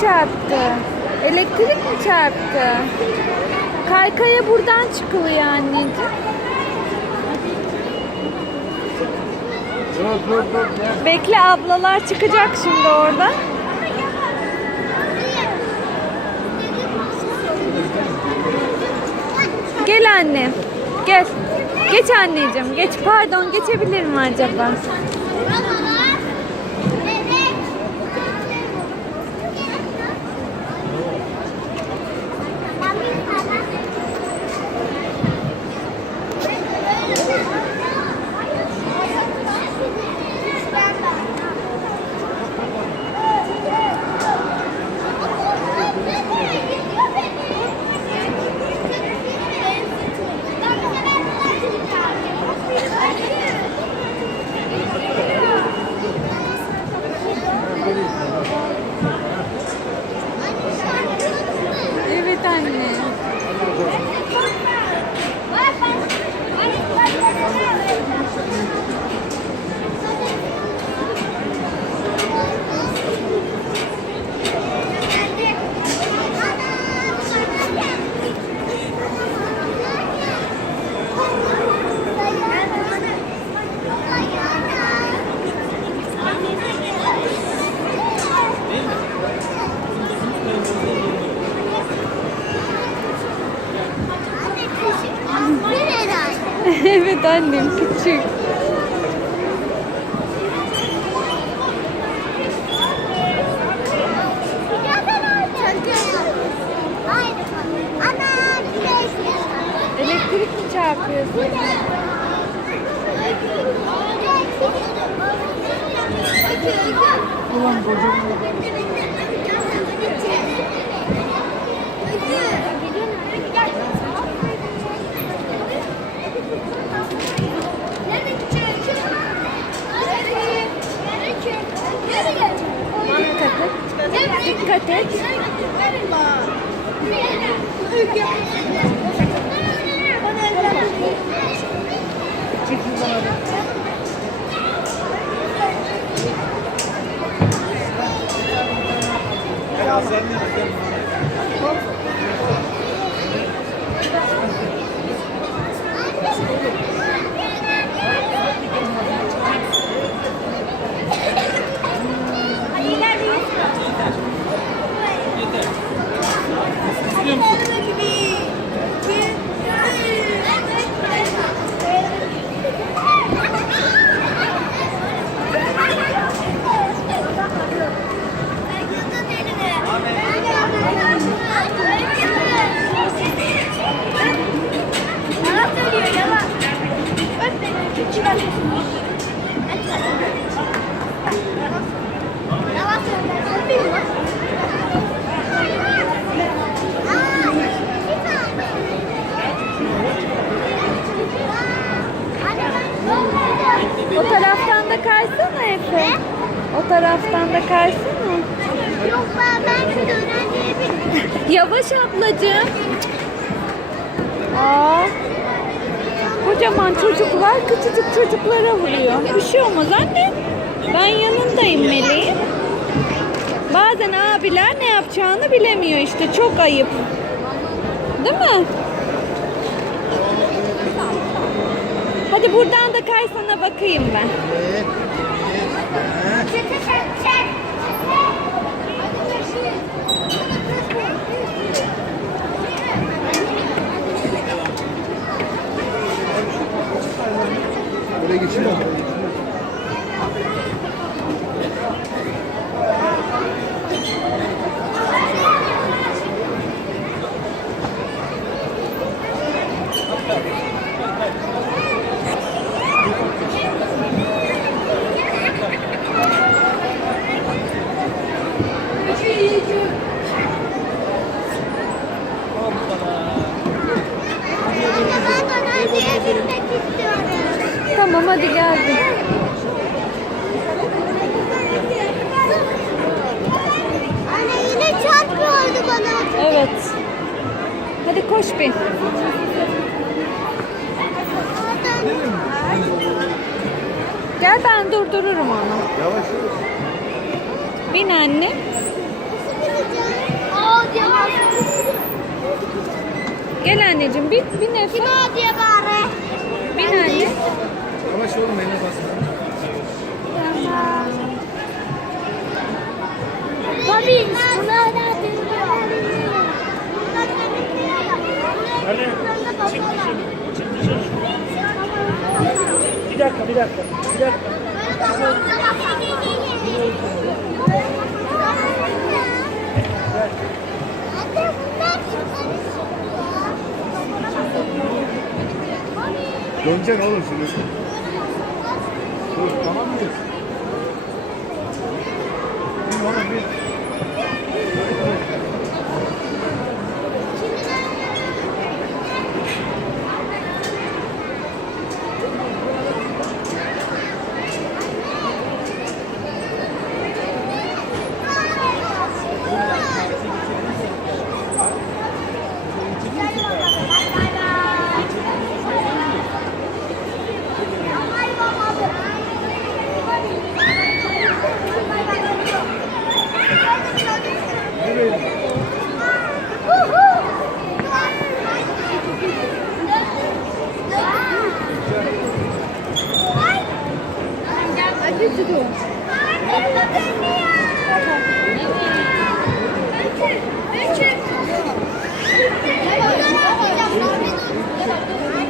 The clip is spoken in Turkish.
çarptı? Elektrik mi çarptı? Kaykaya buradan çıkılıyor anneciğim. Dur dur dur. Bekle ablalar çıkacak şimdi orada. Gel annem. Gel. Geç anneciğim. Geç. Pardon geçebilir mi acaba? 看见。Annem küçük. Elektrik mi çarpıyor? Ulan kocaman. Çekil bana O taraftan da kaysana Efe. O taraftan da kaysana. Yok ben, ben şu bir Yavaş ablacığım. Aa. Kocaman çocuklar küçücük çocuklara vuruyor. Bir şey olmaz anne. Ben yanındayım Meleğin. Bazen abiler ne yapacağını bilemiyor işte. Çok ayıp. Değil mi? Hadi buradan da kaysana bakayım ben. çek çek Tamam hadi geldim. Anne yine çarpıyordu bana. Evet. Hadi koş bin. Gel ben durdururum onu. Yavaş yürü. Bin anne. Gel anneciğim bin, bin Kim Efe. o diye bağırıyor. Bin anne. Yavaş oğlum eline basma. Tabii. Çık dışarı. Çık dışarı. Bir dakika, bir dakika. Bir dakika. Döneceksin oğlum şimdi. Thank you.